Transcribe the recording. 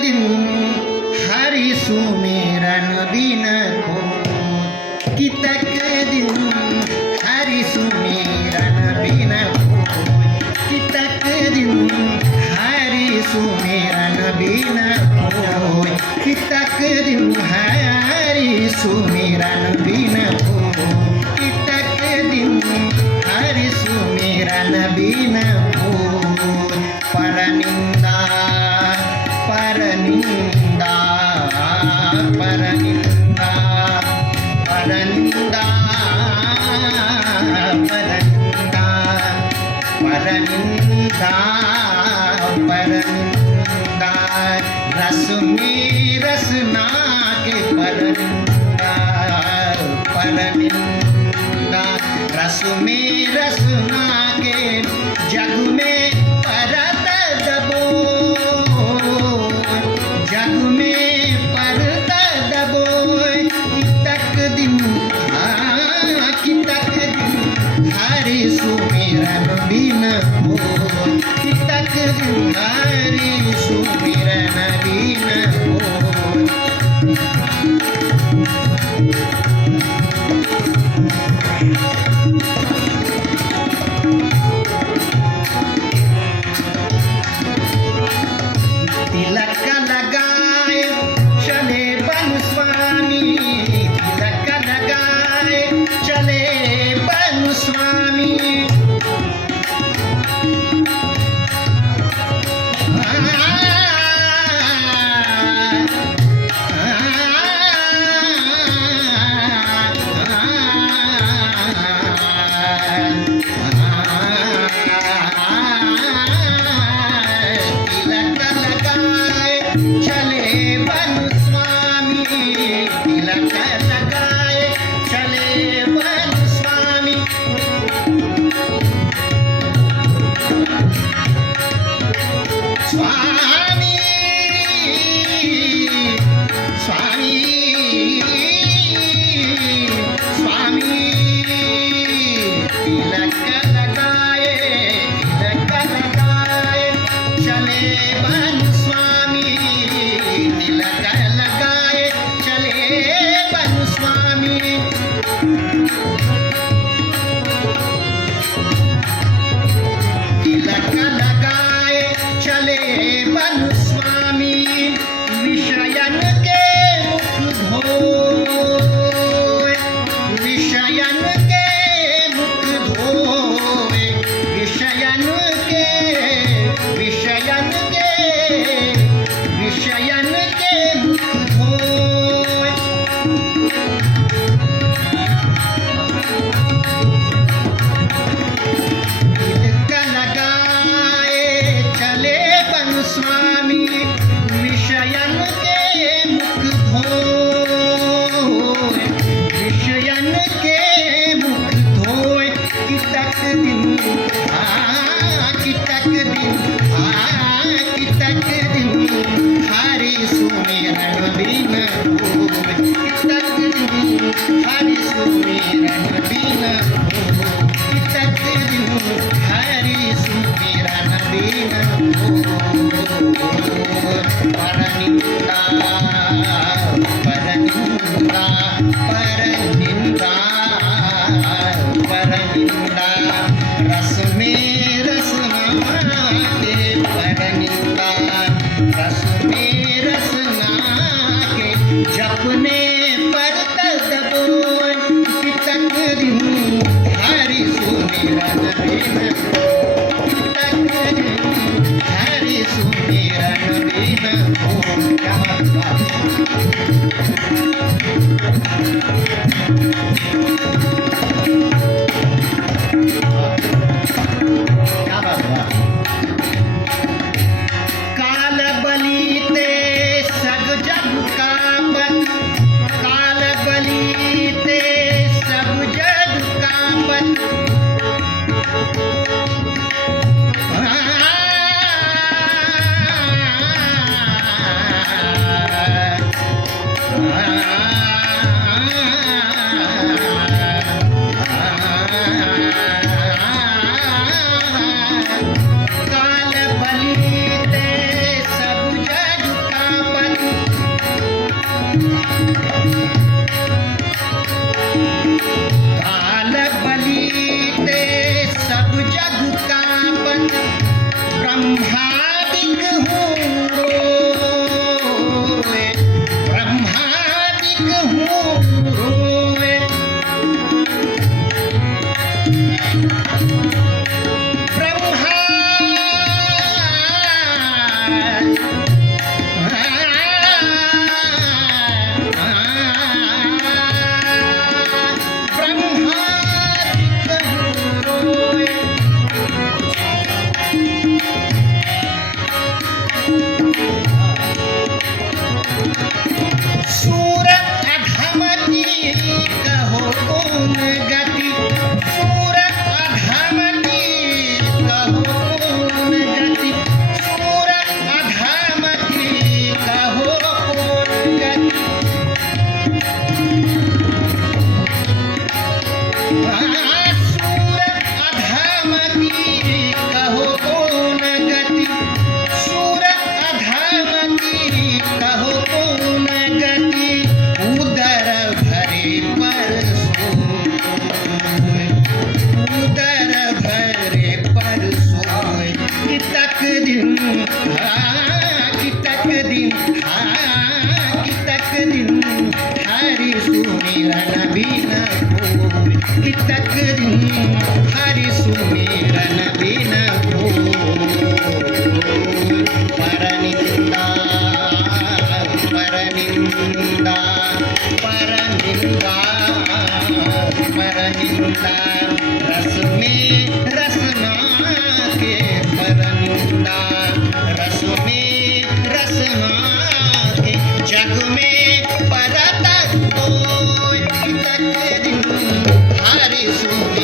दिन हरि सुमिरन बिन कोई, कितक दिन हरि सुमिरन बिन कोई, कितक दिन हरि सुमिरन बिन कोई, कितक दिन हरि सुमिरन बिन कोई, कितक दिन हरि सुमिरन बिन कोई। परनिंदा परनिंदा परनिंदा परनिंदा परनिंदा परनिंदा परनिंदा रस में रसना के परनिंदा परनिंदा रस में रसना के जग में परत दबो, जग में परत दबो, कितक दिन कितक दिन हरि सुमिरन बिन कोई, कितक दिन हरि सुमिरन बिन कोई। तिलक लगाए चले बन स्वामी, तिलक लगाए चले बन स्वामी, स्वामी स्वामी स्वामी तिलक लगाए चले बन स्वामी, तिलक लगाए चले बन स्वामी। तिलक लगाए चले बन स्वामी, विषयन के मुख धोए, विषयन के मुख धोए, विषयन के विषयन के विषयन के मुख धोए। तिलक लगाए चले बन स्वामी, विषयन के मुख धोए, विषयन के मुख धोए, कितक दिन कितक दिन कितक दिन हरि सुमिरन बिन कोई, कितक दिन हरि सुमिरन बिन कोई, कितक दिन हरि सुमिरन बिन कोई। परनिंदा परनिंदा परनिंदा परनिंदा रस में रसना के परनिंदा, रस में रसना के जपने परत दबो, कितक दिन हरि सुमिरन बिन कोई, कितक दिन हरि सुमिरन बिन कोई। क्या बात है? काल बली ते सग जग कापत, काल बली ते सब जग कापत, रोए, ब्रह्मादिक हूँ रोए, ब्रह्मा सूर अधमती कहो कौन गति, सूर अधमती कहो कौन गति, सूर अधमती कहो कौन गति, सूर अधमती कहो कौन गति, सूर अधमती कहो कौन गति, उदर भरे पर सोए, उदर भरे पर सोए, कि तक दिन कि तक दिन कि तक दिन हरि सुमिरन बिन होए, कि तक दिन हरि सुमिरन बिन होए, परनिंदा परनिंदा परनिंदा परनिंदा, रस में रसना के परनिंदा, रस में रसना के जग में परत कोई, कि तक दिन हरि सुमिरन